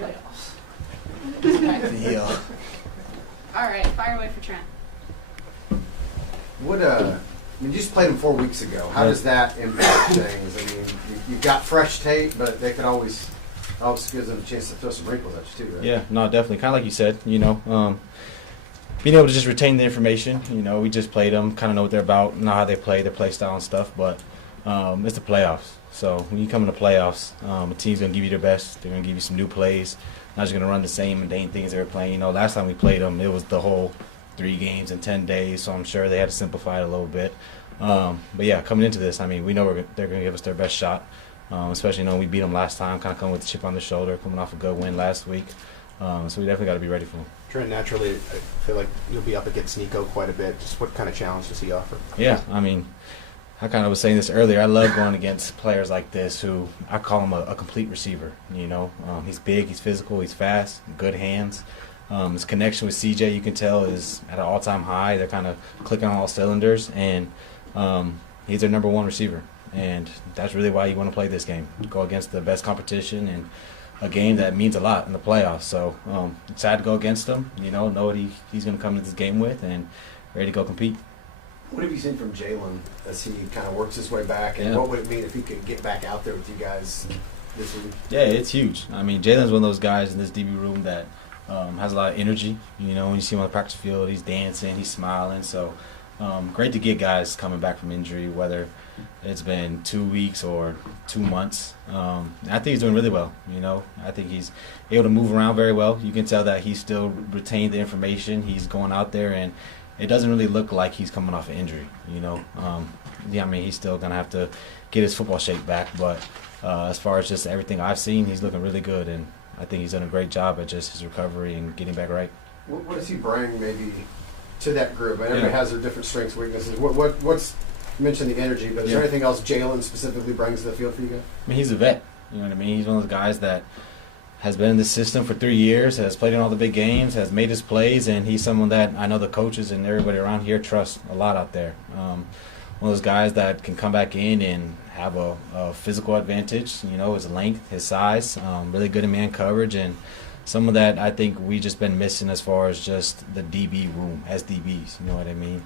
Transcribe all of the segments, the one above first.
playoffs. Yeah. All right, fire away for Trent. What I mean, you just played them 4 weeks ago. How does that impact things? I mean, you've got fresh tape, but they could always gives them a chance to throw some wrinkles at you too, right? Yeah, no, definitely. Kind of like you said, being able to just retain the information. We just played them, kind of know what they're about, know how they play, their play style and stuff. But it's the playoffs. So when you come into playoffs, a team's going to give you their best. They're going to give you some new plays. Not just going to run the same mundane things they were playing. Last time we played them, it was the whole 3 games in 10 days. So I'm sure they had to simplify it a little bit. But yeah, coming into this, I mean, we know they're going to give us their best shot. Especially knowing we beat them last time, kind of coming with the chip on the shoulder, coming off a good win last week. So we definitely got to be ready for them. Trent, naturally, I feel like you'll be up against Nico quite a bit. Just what kind of challenge does he offer? Yeah, I mean, I kind of was saying this earlier. I love going against players like this who I call him a complete receiver. He's big, he's physical, he's fast, good hands. His connection with CJ, you can tell, is at an all-time high. They're kind of clicking on all cylinders, and he's their number one receiver. And that's really why you want to play this game. Go against the best competition and a game that means a lot in the playoffs. So excited to go against him. Know what he's going to come into this game with and ready to go compete. What have you seen from Jalen as he kind of works his way back? And what would it mean if he could get back out there with you guys this week? Yeah, it's huge. I mean, Jalen's one of those guys in this DB room that has a lot of energy. When you see him on the practice field, he's dancing, he's smiling. So great to get guys coming back from injury, whether it's been 2 weeks or 2 months. I think he's doing really well. I think he's able to move around very well. You can tell that he's still retained the information. He's going out there, and it doesn't really look like he's coming off an injury. I mean, he's still going to have to get his football shape back. But as far as just everything I've seen, he's looking really good, and I think he's done a great job at just his recovery and getting back right. What does he bring maybe to that group? And everybody has their different strengths, weaknesses. What's you mentioned the energy, but is there anything else Jalen specifically brings to the field for you guys? I mean, he's a vet. You know what I mean? He's one of those guys that has been in the system for 3 years, has played in all the big games, has made his plays, and he's someone that I know the coaches and everybody around here trust a lot out there. One of those guys that can come back in and have a physical advantage, his length, his size, really good in man coverage, and someone that I think we just been missing as far as just the DB room as DBs. You know what I mean?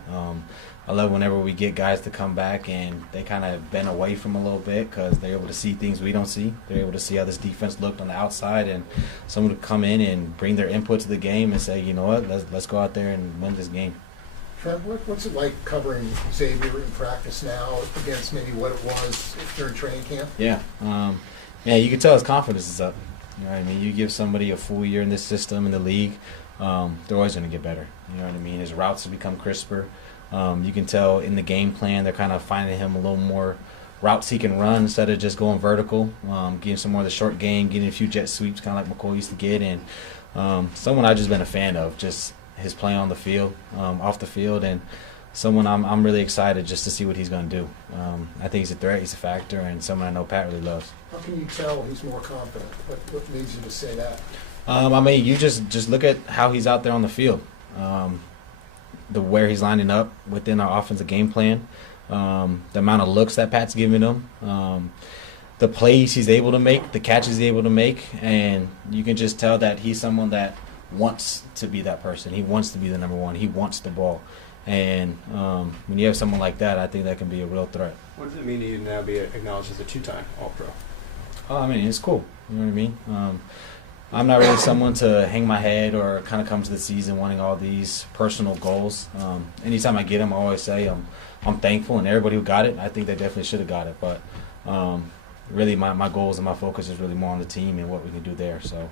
I love whenever we get guys to come back and they kind of bend away from a little bit because they're able to see things we don't see. They're able to see how this defense looked on the outside, and someone to come in and bring their input to the game and say, you know what, let's go out there and win this game. Trent, what's it like covering Xavier in practice now against maybe what it was during training camp? Yeah, you can tell his confidence is up. You know what I mean? You give somebody a full year in this system, in the league, they're always going to get better. You know what I mean? His routes have become crisper. You can tell in the game plan they're kind of finding him a little more routes he can run instead of just going vertical, getting some more of the short game, getting a few jet sweeps, kind of like McCoy used to get. And someone I've just been a fan of, just his play on the field, off the field, and someone I'm really excited just to see what he's going to do. I think he's a threat, he's a factor, and someone I know Pat really loves. How can you tell he's more confident? What leads you to say that? I mean, you just look at how he's out there on the field. Where he's lining up within our offensive game plan, the amount of looks that Pat's giving him, the plays he's able to make, the catches he's able to make, and you can just tell that he's someone that wants to be that person. He wants to be the number one. He wants the ball. And when you have someone like that, I think that can be a real threat. What does it mean to you to now be acknowledged as a 2-time All-Pro? I mean, it's cool. You know what I mean? I'm not really someone to hang my head or kind of come to the season wanting all these personal goals. Anytime I get them, I always say I'm thankful, and everybody who got it, I think they definitely should have got it. But really my goals and my focus is really more on the team and what we can do there. So,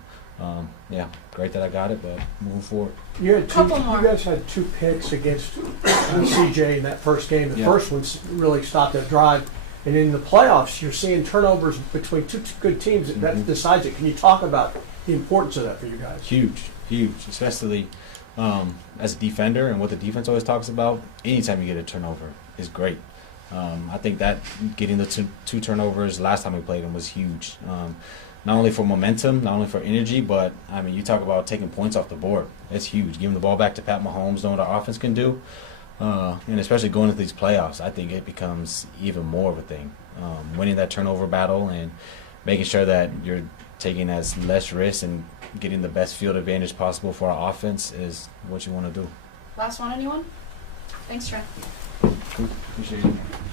great that I got it, but moving forward. You had Couple more. You guys had 2 picks against CJ in that first game. The first one really stopped that drive. And in the playoffs, you're seeing turnovers between 2 good teams. That decides it. Can you talk about the importance of that for you guys? Huge, especially as a defender, and what the defense always talks about. Anytime you get a turnover is great. I think that getting the two turnovers last time we played them was huge. Not only for momentum, not only for energy, but I mean, you talk about taking points off the board. It's huge. Giving the ball back to Pat Mahomes, knowing what our offense can do, and especially going into these playoffs, I think it becomes even more of a thing. Winning that turnover battle and making sure that your taking as less risk and getting the best field advantage possible for our offense is what you want to do. Last one, anyone? Thanks, Trent. Appreciate it.